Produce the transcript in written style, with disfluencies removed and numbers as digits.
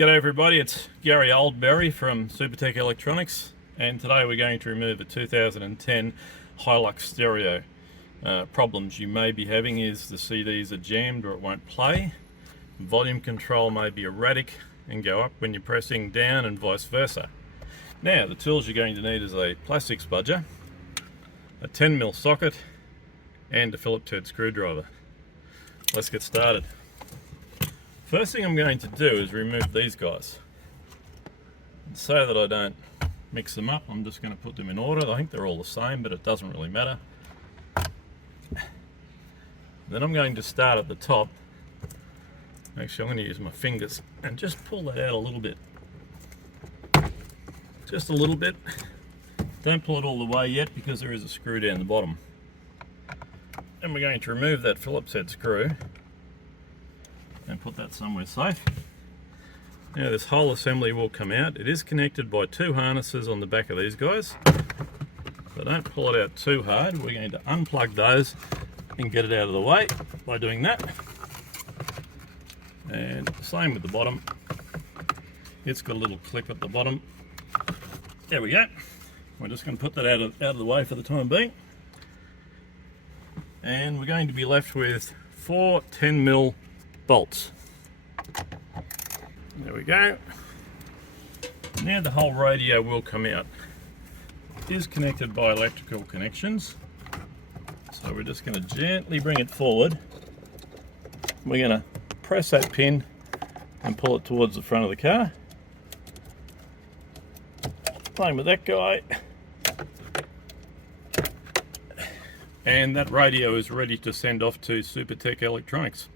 G'day everybody, it's Gary Oldberry from Supertech Electronics, and today we're going to remove a 2010 Hilux Stereo. Problems you may be having is the CDs are jammed or it won't play. Volume control may be erratic and go up when you're pressing down and vice versa. Now the tools you're going to need is a plastic spudger, a 10mm socket and a Phillips head screwdriver. Let's get started. First thing I'm going to do is remove these guys. And so that I don't mix them up, I'm just going to put them in order. I think they're all the same, but it doesn't really matter. Then I'm going to start at the top. Actually, I'm going to use my fingers and just pull that out a little bit. Just a little bit. Don't pull it all the way yet because there is a screw down the bottom. And we're going to remove that Phillips head screw and put that somewhere safe. Now this whole assembly will come out. It is connected by two harnesses on the back of these guys. So don't pull it out too hard. We're going to unplug those and get it out of the way by doing that. And same with the bottom. It's got a little clip at the bottom. There we go. We're just going to put that out of the way for the time being. And we're going to be left with 4 10mm bolts. There we go. Now the whole radio will come out. It is connected by electrical connections. So we're just going to gently bring it forward. We're going to press that pin and pull it towards the front of the car. Same with that guy. And that radio is ready to send off to Supertech Electronics.